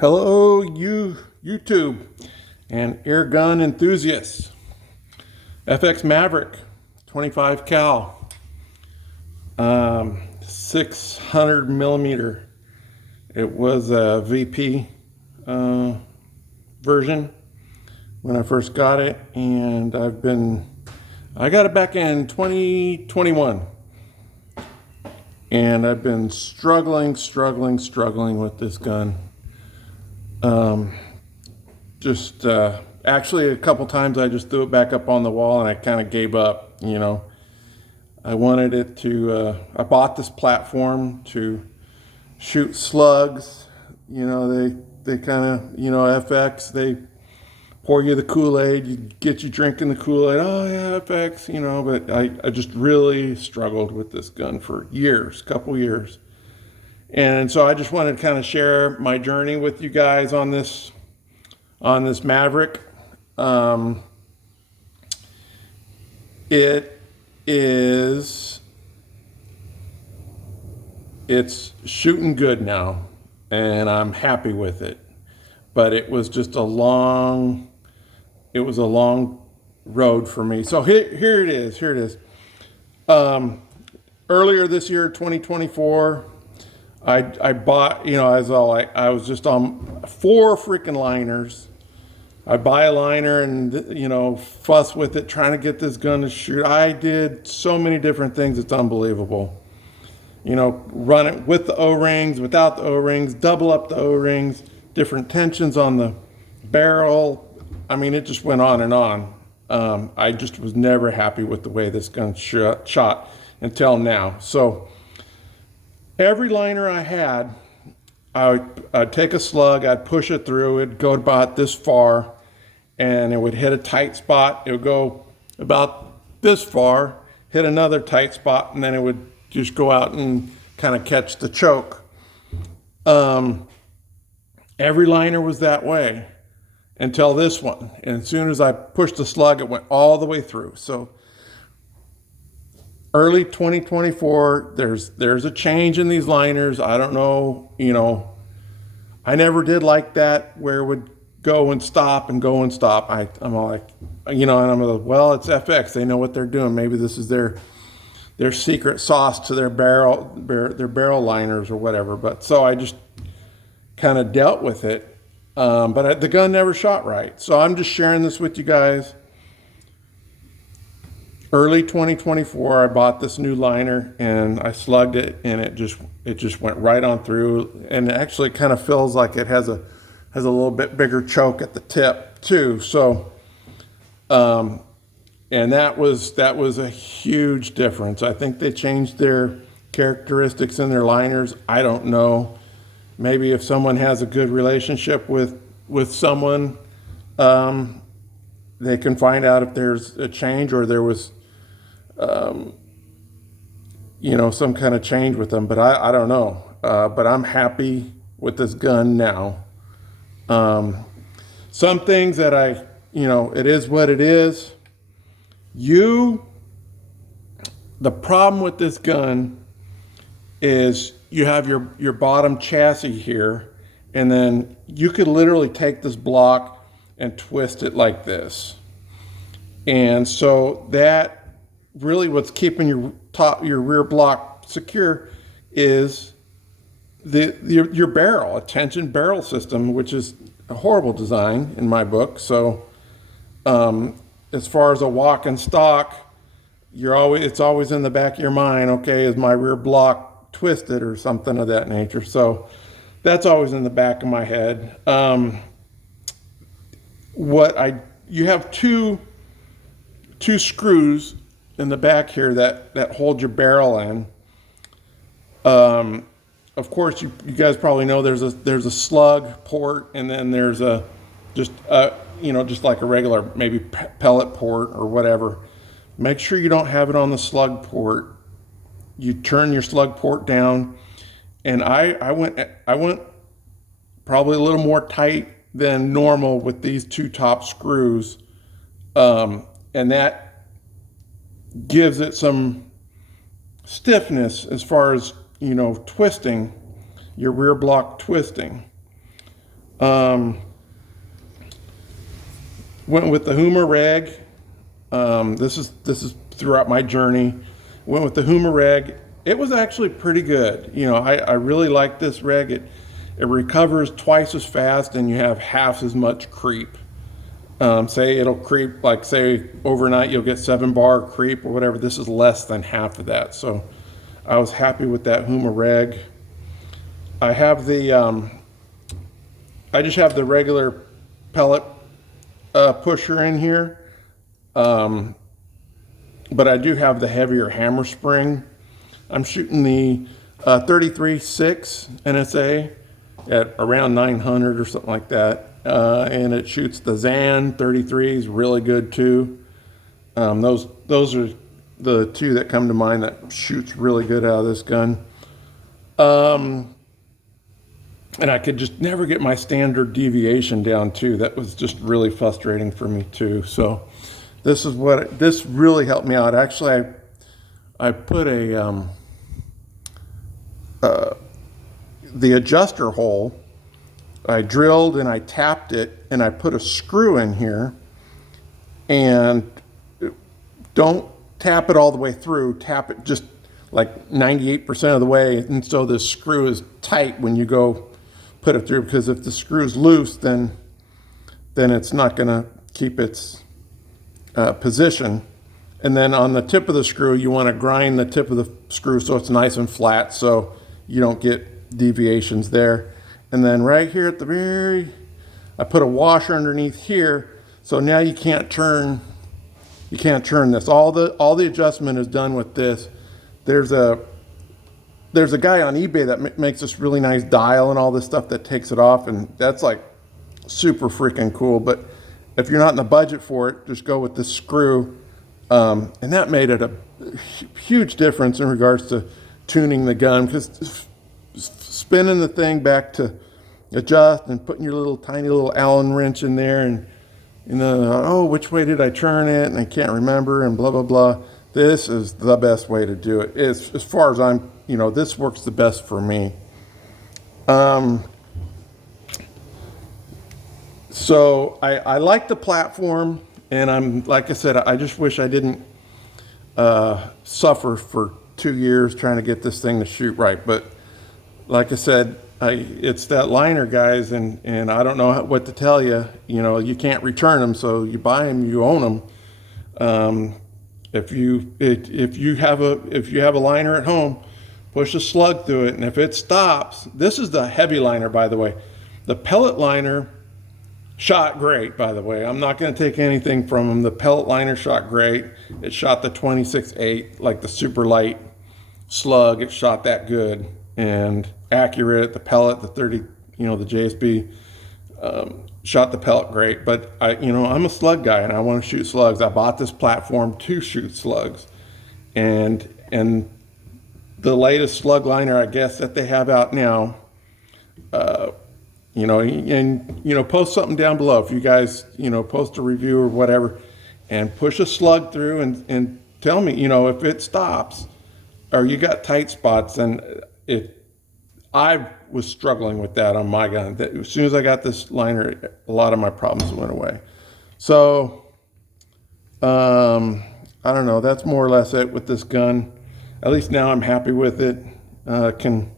Hello, YouTube and air gun enthusiasts. FX Maverick, 25 cal, 600 millimeter. It was a VP version when I first got it, and I got it back in 2021, and I've been struggling with this gun. Actually a couple times I just threw it back up on the wall and I kind of gave up. I wanted it to, I bought this platform to shoot slugs. They kind of, FX, they pour you the Kool-Aid, you get you drinking the Kool-Aid. Oh yeah, FX, but I just really struggled with this gun for years, couple years. And so I just wanted to kind of share my journey with you guys on this Maverick. It's shooting good now, and I'm happy with it. But it was just a long road for me. So here it is. Earlier this year, 2024, I bought, I was just on 4 freaking liners. I buy a liner and, fuss with it, trying to get this gun to shoot. I did so many different things, it's unbelievable. Run it with the O-rings, without the O-rings, double up the O-rings, different tensions on the barrel. I mean, it just went on and on. I just was never happy with the way this gun shot until now. So every liner I had, I'd take a slug, I'd push it through, it'd go about this far, and it would hit a tight spot. It would go about this far, hit another tight spot, and then it would just go out and kind of catch the choke. Every liner was that way until this one. And as soon as I pushed the slug, it went all the way through. So early 2024, there's a change in these liners. I don't know, I never did like that where it would go and stop and go and stop. I'm all like, and I'm like, well, it's FX. They know what they're doing. Maybe this is their secret sauce to their barrel liners or whatever. But so I just kind of dealt with it. But the gun never shot right. So I'm just sharing this with you guys. Early 2024, I bought this new liner and I slugged it, and it just went right on through. And actually, it kind of feels like it has a little bit bigger choke at the tip too. So, and that was a huge difference. I think they changed their characteristics in their liners. I don't know. Maybe if someone has a good relationship with someone, they can find out if there's a change or there was, some kind of change with them, but I don't know. But I'm happy with this gun now. Some things that it is what it is. The problem with this gun is you have your bottom chassis here, and then you could literally take this block and twist it like this. And so that really what's keeping your rear block secure is your barrel, a tension barrel system, which is a horrible design in my book. So as far as a walk and stock, it's always in the back of your mind, okay, is my rear block twisted or something of that nature? So that's always in the back of my head. You have two screws in the back here that hold your barrel in. Of course, you guys probably know there's a slug port, and then there's just like a regular maybe pellet port or whatever. Make sure you don't have it on the slug port. You turn your slug port down, and I went probably a little more tight than normal with these 2 top screws, and that gives it some stiffness as far as twisting, your rear block twisting. Um, Went with the Huma reg. This is throughout my journey. Went with the Huma reg. It was actually pretty good. You know, I really like this reg. It recovers twice as fast and you have half as much creep. Say it'll creep, like say overnight you'll get 7 bar creep or whatever. This is less than half of that. So I was happy with that Huma reg. I have I just have the regular pellet pusher in here. But I do have the heavier hammer spring. I'm shooting the 33.6 NSA at around 900 or something like that. And it shoots the Zan 33s really good too. Those are the two that come to mind that shoots really good out of this gun. And I could just never get my standard deviation down too. That was just really frustrating for me too. So this really helped me out. Actually, I put the adjuster hole, I drilled and I tapped it and I put a screw in here, and don't tap it all the way through, tap it just like 98% of the way, and so the screw is tight when you go put it through, because if the screw's loose, then it's not going to keep its position. And then on the tip of the screw, you want to grind the tip of the screw so it's nice and flat so you don't get deviations there. And then right here at the I put a washer underneath here, so now you can't turn this. All the adjustment is done with this. There's a guy on eBay that makes this really nice dial and all this stuff that takes it off, and that's like super freaking cool. But if you're not in the budget for it, just go with this screw. And that made it a huge difference in regards to tuning the gun, because spinning the thing back to adjust and putting your little tiny little Allen wrench in there, and oh, which way did I turn it? And I can't remember, and blah, blah, blah. This is the best way to do it. As far as I'm, this works the best for me. So I like the platform, and like I said, I just wish I didn't suffer for 2 years trying to get this thing to shoot right. But like I said, it's that liner, guys, and I don't know what to tell you. You can't return them, so you buy them, you own them. If you have a liner at home, push a slug through it, and if it stops, this is the heavy liner, by the way. The pellet liner shot great, by the way. I'm not going to take anything from them. The pellet liner shot great. It shot the 26.8, like the super light slug. It shot that good and accurate. The pellet, the 30, the JSB, shot the pellet great. But I'm a slug guy and I want to shoot slugs. I bought this platform to shoot slugs, and the latest slug liner, I guess, that they have out now. Post something down below if you guys, post a review or whatever, and push a slug through and tell me, if it stops or you got tight spots. And I was struggling with that on my gun. As soon as I got this liner, a lot of my problems went away. So, I don't know. That's more or less it with this gun. At least now I'm happy with it. Can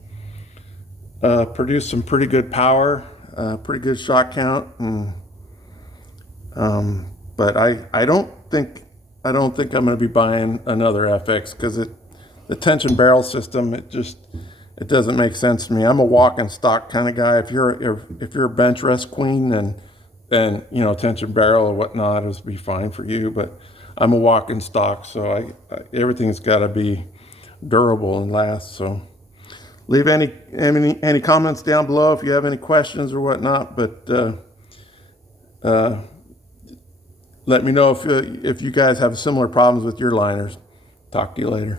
produce some pretty good power, pretty good shot count, and but I don't think I'm going to be buying another FX, because the tension barrel system, it doesn't make sense to me. I'm a walk and stock kind of guy. If you're a bench rest queen, then tension barrel or whatnot is be fine for you. But I'm a walk and stock, so everything's got to be durable and last. So leave any comments down below if you have any questions or whatnot. But let me know if you guys have similar problems with your liners. Talk to you later.